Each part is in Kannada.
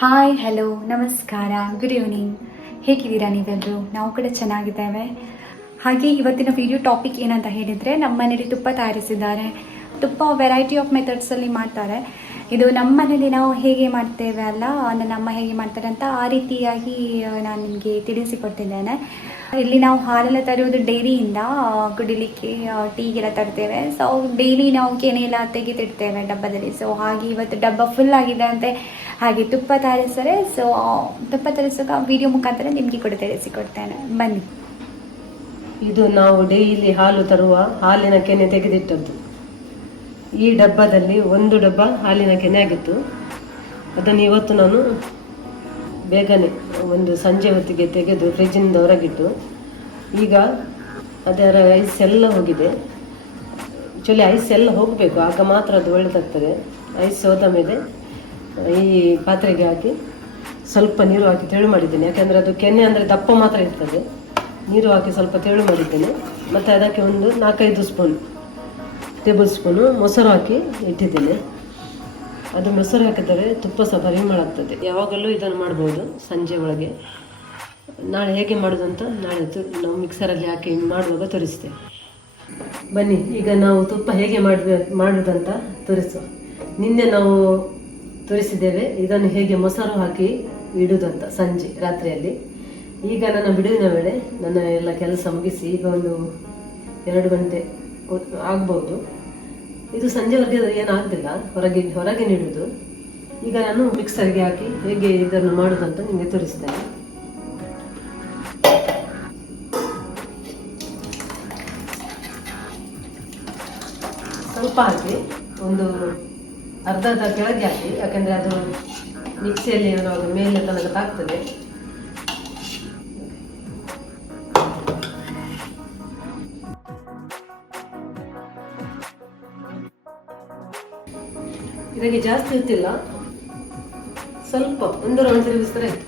ಹಾಯ್ ಹಲೋ ನಮಸ್ಕಾರ ಗುಡ್ ಈವ್ನಿಂಗ್. ಹೇಗಿದ್ದೀರಾ ನೀವೆಲ್ಲರೂ? ನಾವು ಕೂಡ ಚೆನ್ನಾಗಿದ್ದೇವೆ. ಹಾಗೆ ಇವತ್ತಿನ ವಿಡಿಯೋ ಟಾಪಿಕ್ ಏನಂತ ಹೇಳಿದರೆ, ನಮ್ಮ ಮನೇಲಿ ತುಪ್ಪ ತಯಾರಿಸಿದ್ದಾರೆ. ತುಪ್ಪ ವೆರೈಟಿ ಆಫ್ ಮೆಥಡ್ಸಲ್ಲಿ ಮಾಡ್ತಾರೆ. ಇದು ನಮ್ಮ ಮನೇಲಿ ನಾವು ಹೇಗೆ ಮಾಡ್ತೇವೆ ಅಲ್ಲ, ನನ್ನ ಅಮ್ಮ ಹೇಗೆ ಮಾಡ್ತಾರೆ ಅಂತ ಆ ರೀತಿಯಾಗಿ ನಾನು ನಿಮಗೆ ತಿಳಿಸಿಕೊಟ್ಟಿದ್ದೇನೆ. ಇಲ್ಲಿ ನಾವು ಹಾಲೆಲ್ಲ ತರುವುದು ಡೈರಿಯಿಂದ, ಕುಡಿಲಿಕ್ಕೆ ಟೀಗೆಲ್ಲ ತರ್ತೇವೆ. ಸೊ ಡೈಲಿ ನಾವು ಕೆನೆ ಎಲ್ಲ ತೆಗೆದಿಡ್ತೇವೆ ಡಬ್ಬದಲ್ಲಿ. ಸೊ ಹಾಗೆ ಇವತ್ತು ಡಬ್ಬ ಫುಲ್ ಆಗಿದೆ ಅಂತೆ, ಹಾಗೆ ತುಪ್ಪ ತಯಾರಿಸ್ತಾರೆ. ಸೊ ತುಪ್ಪ ತಯಾರಿಸುವಾಗ ವಿಡಿಯೋ ಮುಖಾಂತರ ನಿಮಗೆ ಕೂಡ ತಿಳಿಸಿಕೊಡ್ತೇನೆ, ಬನ್ನಿ. ಇದು ನಾವು ಡೈಲಿ ಹಾಲು ತರುವ ಹಾಲಿನ ಕೆನೆ ತೆಗೆದಿಟ್ಟದ್ದು. ಈ ಡಬ್ಬದಲ್ಲಿ ಒಂದು ಡಬ್ಬ ಹಾಲಿನ ಕೆನೆ ಆಗಿತ್ತು. ಅದನ್ನು ಇವತ್ತು ನಾನು ಬೇಗನೆ ಒಂದು ಸಂಜೆ ಹೊತ್ತಿಗೆ ತೆಗೆದು ಫ್ರಿಜ್ಜಿನಿಂದ ಹೊರಗಿಟ್ಟು, ಈಗ ಅದರ ಐಸ್ ಎಲ್ಲ ಹೋಗಿದೆ. ಆ್ಯಕ್ಚುಲಿ ಐಸ್ ಎಲ್ಲ ಹೋಗಬೇಕು, ಆಗ ಮಾತ್ರ ಅದು ಒಳ್ಳೆದಾಗ್ತದೆ. ಐಸ್ ಹೋದ ಮೇಲೆ ಈ ಪಾತ್ರೆಗೆ ಹಾಕಿ ಸ್ವಲ್ಪ ನೀರು ಹಾಕಿ ತೆಳು ಮಾಡಿದ್ದೇನೆ. ಯಾಕೆಂದರೆ ಅದು ಕೆನೆ ಅಂದರೆ ದಪ್ಪ ಮಾತ್ರ ಇರ್ತದೆ. ನೀರು ಹಾಕಿ ಸ್ವಲ್ಪ ತೆಳು ಮಾಡಿದ್ದೇನೆ. ಮತ್ತು ಅದಕ್ಕೆ ಒಂದು 4-5 ಟೇಬಲ್ ಸ್ಪೂನು ಮೊಸರು ಹಾಕಿ ಇಟ್ಟಿದ್ದೇನೆ. ಅದು ಮೊಸರು ಹಾಕಿದರೆ ತುಪ್ಪ ಸಹ ಪರಿಮಳ ಆಗ್ತದೆ. ಯಾವಾಗಲೂ ಇದನ್ನು ಮಾಡ್ಬೋದು ಸಂಜೆ ಒಳಗೆ. ನಾಳೆ ಹೇಗೆ ಮಾಡೋದು ಅಂತ ನಾಳೆ ನಾವು ಮಿಕ್ಸರಲ್ಲಿ ಹಾಕಿ ಮಾಡುವಾಗ ತೋರಿಸ್ತೇವೆ. ಬನ್ನಿ, ಈಗ ನಾವು ತುಪ್ಪ ಹೇಗೆ ಮಾಡೋದಂತ ತೋರಿಸುವ. ನಿನ್ನೆ ನಾವು ತೋರಿಸಿದ್ದೇವೆ ಇದನ್ನು ಹೇಗೆ ಮೊಸರು ಹಾಕಿ ಇಡುವುದಂತ ಸಂಜೆ ರಾತ್ರಿಯಲ್ಲಿ. ಈಗ ನನ್ನ ಬಿಡುವಿನ ವೇಳೆ ನನ್ನ ಎಲ್ಲ ಕೆಲಸ ಮುಗಿಸಿ ಈಗ ಒಂದು 2 ಗಂಟೆ ಆಗ್ಬೋದು. ಇದು ಸಂಜೆವರೆಗೆ ಏನಾಗಲಿಲ್ಲ, ಹೊರಗೆ ನೀಡುವುದು. ಈಗ ನಾನು ಮಿಕ್ಸರ್ಗೆ ಹಾಕಿ ಹೇಗೆ ಇದನ್ನು ಮಾಡೋದಂತ ನಿಮಗೆ ತೋರಿಸ್ತೇನೆ. ಸ್ವಲ್ಪ ಹಾಕಿ ಒಂದು ಅರ್ಧ ಕೆಳಗೆ ಹಾಕಿ, ಯಾಕಂದರೆ ಅದು ಮಿಕ್ಸಿಯಲ್ಲಿ ಇರುವಾಗ ಮೇಲೆ ತನಕ ತಾಗ್ತದೆ. ಇದಕ್ಕೆ ಜಾಸ್ತಿ ಹೊತ್ತಿಲ್ಲ, ಸ್ವಲ್ಪ 1 ರೌಂಡ್ ತಿರುಗಿಸಿದ್ರೆ ಆಯ್ತು.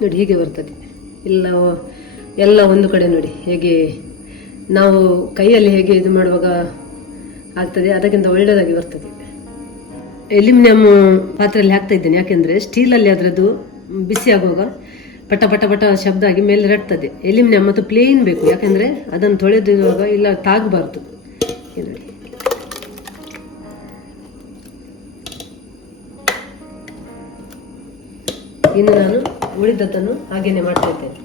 ನೋಡಿ ಹೀಗೆ ಬರ್ತದೆ. ಎಲ್ಲ ಒಂದು ಕಡೆ ನೋಡಿ ಹೇಗೆ ನಾವು ಕೈಯಲ್ಲಿ ಹೇಗೆ ಇದು ಮಾಡುವಾಗ ಆಗ್ತದೆ, ಅದಕ್ಕಿಂತ ಒಳ್ಳೆಯದಾಗಿ ಬರ್ತದೆ. ಅಲ್ಯೂಮಿನಿಯಂ ಪಾತ್ರೆಯಲ್ಲಿ ಹಾಕ್ತಾ ಇದ್ದೇನೆ, ಯಾಕೆಂದರೆ ಸ್ಟೀಲಲ್ಲಿ ಅದರದ್ದು ಬಿಸಿ ಆಗುವಾಗ ಪಟ ಪಟ ಪಟ ಶಬ್ದ ಆಗಿ ಮೇಲೆ ರಟ್ತದೆ. ಅಲ್ಯೂಮಿನಿಯಂ ಮತ್ತು ಪ್ಲೇನ್ ಬೇಕು, ಯಾಕೆಂದರೆ ಅದನ್ನು ತೊಳೆದಿರುವಾಗ ಇಲ್ಲ ತಾಗಬಾರ್ದು. ನೋಡಿ ಇನ್ನು ನಾನು ಉಳಿದದ್ದನ್ನು ಹಾಗೇನೆ ಮಾಡ್ತಾ ಇದ್ದೇನೆ.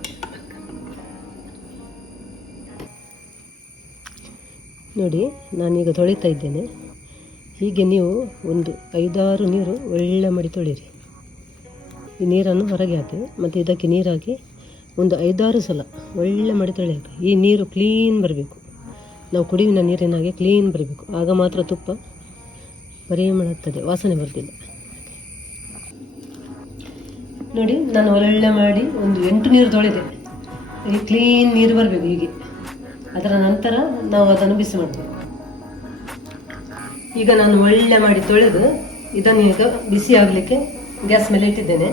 ನೋಡಿ ನಾನೀಗ ತೊಳಿತಾ ಇದ್ದೇನೆ. ಹೀಗೆ ನೀವು ಒಂದು 5-6 ನೀರು ಒಳ್ಳೆ ಮಾಡಿ ತೊಳಿರಿ. ಈ ನೀರನ್ನು ಹೊರಗೆ ಹಾಕಿ ಮತ್ತು ಇದಕ್ಕೆ ನೀರು ಹಾಕಿ ಒಂದು 5-6 ಸಲ ಒಳ್ಳೆ ಮಾಡಿ ತೊಳಿಬೇಕು. ಈ ನೀರು ಕ್ಲೀನ್ ಬರಬೇಕು, ನಾವು ಕುಡಿಯುವ ನೀರಿನ ಹಾಗೆ ಕ್ಲೀನ್ ಬರಬೇಕು. ಆಗ ಮಾತ್ರ ತುಪ್ಪ ಪರಿಮಳ ಆಗ್ತದೆ, ವಾಸನೆ ಬರ್ತಿಲ್ಲ. ನೋಡಿ ನಾನು ಒಳ್ಳೆ ಮಾಡಿ ಒಂದು 8 ನೀರು ತೊಳೆದೆ. ಈ ಕ್ಲೀನ್ ನೀರು ಬರಬೇಕು ಹೀಗೆ. ಅದರ ನಂತರ ನಾವು ಅದನ್ನು ಬಿಸಿ ಮಾಡಬೇಕು. ಈಗ ನಾನು ಒಳ್ಳೆ ಮಾಡಿ ತೊಳೆದು ಇದನ್ನು ಈಗ ಬಿಸಿ ಆಗಲಿಕ್ಕೆ ಗ್ಯಾಸ್ ಮೇಲೆ ಇಟ್ಟಿದ್ದೇನೆ.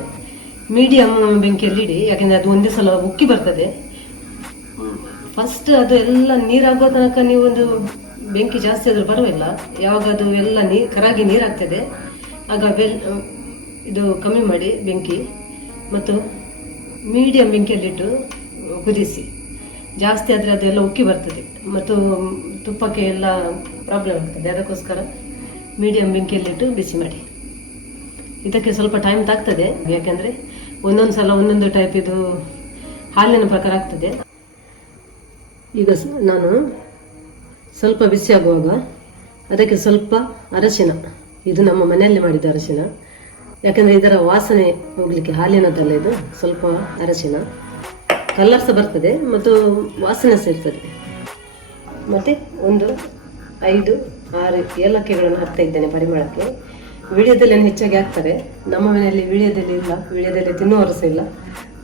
ಮೀಡಿಯಮ್ ಬೆಂಕಿಯಲ್ಲಿ ಇಡಿ, ಯಾಕೆಂದರೆ ಅದು ಒಂದೇ ಸಲ ಉಕ್ಕಿ ಬರ್ತದೆ. ಫಸ್ಟ್ ಅದು ಎಲ್ಲ ನೀರಾಗೋ ತನಕ ನೀವು ಒಂದು ಬೆಂಕಿ ಜಾಸ್ತಿ ಆದರೂ ಪರವಾಗಿಲ್ಲ. ಯಾವಾಗ ಅದು ಎಲ್ಲ ಕರಾಗಿ ನೀರಾಗ್ತದೆ ಆಗ ಇದು ಕಮ್ಮಿ ಮಾಡಿ ಬೆಂಕಿ, ಮತ್ತು ಮೀಡಿಯಮ್ ಬೆಂಕಿಯಲ್ಲಿಟ್ಟು ಕುದಿಸಿ. ಜಾಸ್ತಿ ಆದರೆ ಅದೆಲ್ಲ ಉಕ್ಕಿ ಬರ್ತದೆ ಮತ್ತು ತುಪ್ಪಕ್ಕೆ ಎಲ್ಲ ಪ್ರಾಬ್ಲಮ್ ಆಗ್ತದೆ. ಅದಕ್ಕೋಸ್ಕರ ಮೀಡಿಯಮ್ ಬೆಂಕಿಯಲ್ಲಿಟ್ಟು ಬಿಸಿ ಮಾಡಿ. ಇದಕ್ಕೆ ಸ್ವಲ್ಪ ಟೈಮ್ ತಾಗ್ತದೆ, ಯಾಕೆಂದರೆ ಒಂದೊಂದು ಸಲ ಒಂದೊಂದು ಟೈಪ್ ಇದು ಹಾಲಿನ ಪ್ರಕಾರ ಆಗ್ತದೆ. ಈಗ ನಾನು ಸ್ವಲ್ಪ ಬಿಸಿ ಆಗುವಾಗ ಅದಕ್ಕೆ ಸ್ವಲ್ಪ ಅರಶಿನ, ಇದು ನಮ್ಮ ಮನೆಯಲ್ಲಿ ಮಾಡಿದ ಅರಶಿನ, ಯಾಕೆಂದರೆ ಇದರ ವಾಸನೆ ಹೋಗಲಿಕ್ಕೆ ಹಾಲಿನದ್ದಲ್ಲ ಇದು. ಸ್ವಲ್ಪ ಅರಶಿನ ಕಲರ್ ಸಹ ಬರ್ತದೆ ಮತ್ತು ವಾಸನೆ ಸಹ ಇರ್ತದೆ. ಮತ್ತು ಒಂದು 5-6 ಏಲಕ್ಕಿಗಳನ್ನು ಹಾಕ್ತಾ ಇದ್ದೇನೆ ಪರಿಮಳಕ್ಕೆ. ವಿಡಿಯೋದಲ್ಲಿ ಹೆಚ್ಚಾಗಿ ಹಾಕ್ತಾರೆ, ನಮ್ಮ ಮನೆಯಲ್ಲಿ ವಿಡಿಯೋದಲ್ಲಿ ಇಲ್ಲ, ವಿಡಿಯೋದಲ್ಲಿ ತಿನ್ನುವರು ಸಹ ಇಲ್ಲ.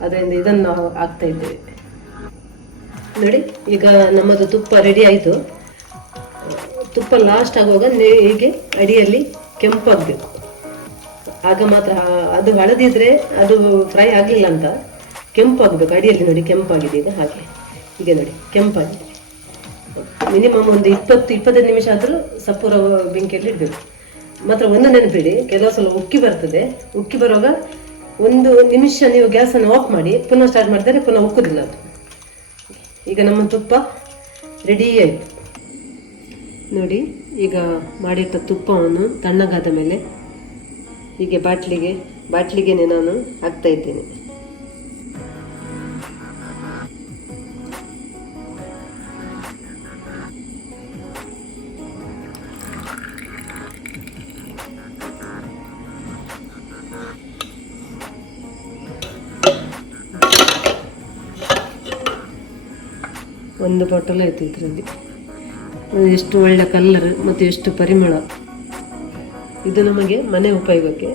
ಅದರಿಂದ ಇದನ್ನು ನಾವು ಹಾಕ್ತಾ ಇದ್ದೇವೆ. ನೋಡಿ ಈಗ ನಮ್ಮದು ತುಪ್ಪ ರೆಡಿ ಆಯಿತು. ತುಪ್ಪ ಲಾಸ್ಟ್ ಆಗುವಾಗ ಹೀಗೆ ಅಡಿಯಲ್ಲಿ ಕೆಂಪಾಗಬೇಕು, ಆಗ ಮಾತ್ರ. ಅದು ಹಳದಿದ್ರೆ ಅದು ಫ್ರೈ ಆಗಲಿಲ್ಲ ಅಂತ, ಕೆಂಪಾಗಬೇಕು. ಅಡಿಯಲ್ಲಿ ನೋಡಿ ಕೆಂಪಾಗಿದೆ ಈಗ. ಹಾಗೆ ಈಗ ನೋಡಿ ಕೆಂಪಾಗಿದೆ. ಮಿನಿಮಮ್ ಒಂದು 20-25 ನಿಮಿಷ ಆದರೂ ಸಪೂರ ಬೆಂಕಿಯಲ್ಲಿ ಇಡಬೇಕು. ಮಾತ್ರ ಒಂದು ನೆನಪಿಡಿ, ಕೆಲವು ಸಲ ಉಕ್ಕಿ ಬರ್ತದೆ. ಉಕ್ಕಿ ಬರುವಾಗ 1 ನಿಮಿಷ ನೀವು ಗ್ಯಾಸನ್ನು ಆಫ್ ಮಾಡಿ ಪುನಃ ಸ್ಟಾರ್ಟ್ ಮಾಡಿದರೆ ಪುನಃ ಉಕ್ಕುದಿಲ್ಲ ಅದು. ಈಗ ನಮ್ಮ ತುಪ್ಪ ರೆಡಿ ಆಯಿತು ನೋಡಿ. ಈಗ ಮಾಡಿಟ್ಟ ತುಪ್ಪವನ್ನು ತಣ್ಣಗಾದ ಮೇಲೆ ಹೀಗೆ ಬಾಟ್ಲಿಗೆ ನಾನು ಹಾಕ್ತಾ ಇದ್ದೇನೆ. ಒಂದು ಬಾಟಲ್ ಆಯ್ತು ಇದರಲ್ಲಿ. ಎಷ್ಟು ಒಳ್ಳೆ ಕಲರ್ ಮತ್ತು ಎಷ್ಟು ಪರಿಮಳ. ಇದು ನಮಗೆ ಮನೆ ಉಪಯೋಗಕ್ಕೆ,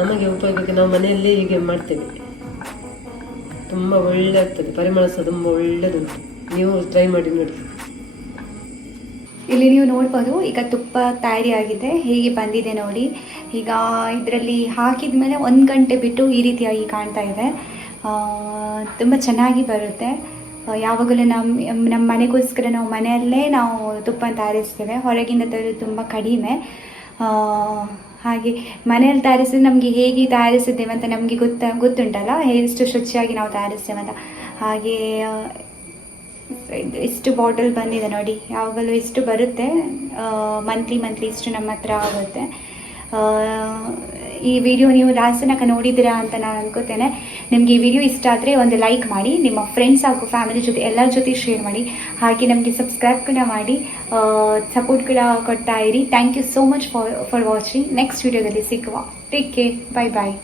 ನಮಗೆ ಉಪಯೋಗಕ್ಕೆ ನಾವು ಮನೆಯಲ್ಲೇ ಹೀಗೆ ಮಾಡ್ತೇವೆ. ತುಂಬ ಒಳ್ಳೆ ಆಗ್ತದೆ, ಪರಿಮಳ ಸಹ ತುಂಬ ಒಳ್ಳೆದುಂಟು. ನೀವು ಟ್ರೈ ಮಾಡಿ ನೋಡಿ. ಇಲ್ಲಿ ನೀವು ನೋಡ್ಬೋದು ಈಗ ತುಪ್ಪ ತಯಾರಿಯಾಗಿದೆ, ಹೇಗೆ ಬಂದಿದೆ ನೋಡಿ. ಈಗ ಇದರಲ್ಲಿ ಹಾಕಿದ ಮೇಲೆ 1 ಗಂಟೆ ಬಿಟ್ಟು ಈ ರೀತಿಯಾಗಿ ಕಾಣ್ತಾ ಇದೆ. ತುಂಬ ಚೆನ್ನಾಗಿ ಬರುತ್ತೆ. ಯಾವಾಗಲೂ ನಮ್ಮ ಮನೆಗೋಸ್ಕರ ನಾವು ಮನೆಯಲ್ಲೇ ನಾವು ತುಪ್ಪ ತಯಾರಿಸ್ತೇವೆ, ಹೊರಗಿಂದ ತರೋದು ತುಂಬ ಕಡಿಮೆ. ಹಾಗೆ ಮನೆಯಲ್ಲಿ ತಯಾರಿಸಿದ್ರೆ ನಮಗೆ ಹೇಗೆ ತಯಾರಿಸಿದ್ದೇವೆ ಅಂತ ನಮಗೆ ಗೊತ್ತುಂಟಲ್ಲ, ಎಷ್ಟು ಶುಚಿಯಾಗಿ ನಾವು ತಯಾರಿಸ್ತೇವೆ ಅಂತ. ಹಾಗೆ ಇಷ್ಟು ಬಾಟಲ್ ಬಂದಿದೆ ನೋಡಿ. ಯಾವಾಗಲೂ ಇಷ್ಟು ಬರುತ್ತೆ, ಮಂತ್ಲಿ ಇಷ್ಟು ನಮ್ಮ ಹತ್ರ ಆಗುತ್ತೆ. ಈ ವಿಡಿಯೋ ನೀವು ಲಾಸ್ಟ್ ತನಕ ನೋಡಿದ್ದೀರಾ ಅಂತ ನಾನು ಅನ್ಕೋತೇನೆ. ನಿಮಗೆ ಈ ವಿಡಿಯೋ ಇಷ್ಟ ಆದರೆ ಒಂದು ಲೈಕ್ ಮಾಡಿ, ನಿಮ್ಮ ಫ್ರೆಂಡ್ಸ್ ಹಾಗೂ ಫ್ಯಾಮಿಲಿ ಜೊತೆ ಎಲ್ಲರ ಜೊತೆ ಶೇರ್ ಮಾಡಿ. ಹಾಗೆ ನಮಗೆ ಸಬ್ಸ್ಕ್ರೈಬ್ ಕೂಡ ಮಾಡಿ, ಸಪೋರ್ಟ್ ಕೂಡ ಕೊಡ್ತಾ ಇರಿ. Thank you so much for watching. Next ವಿಡಿಯೋದಲ್ಲಿ ಸಿಗುವ. Take care. ಬೈ ಬಾಯ್.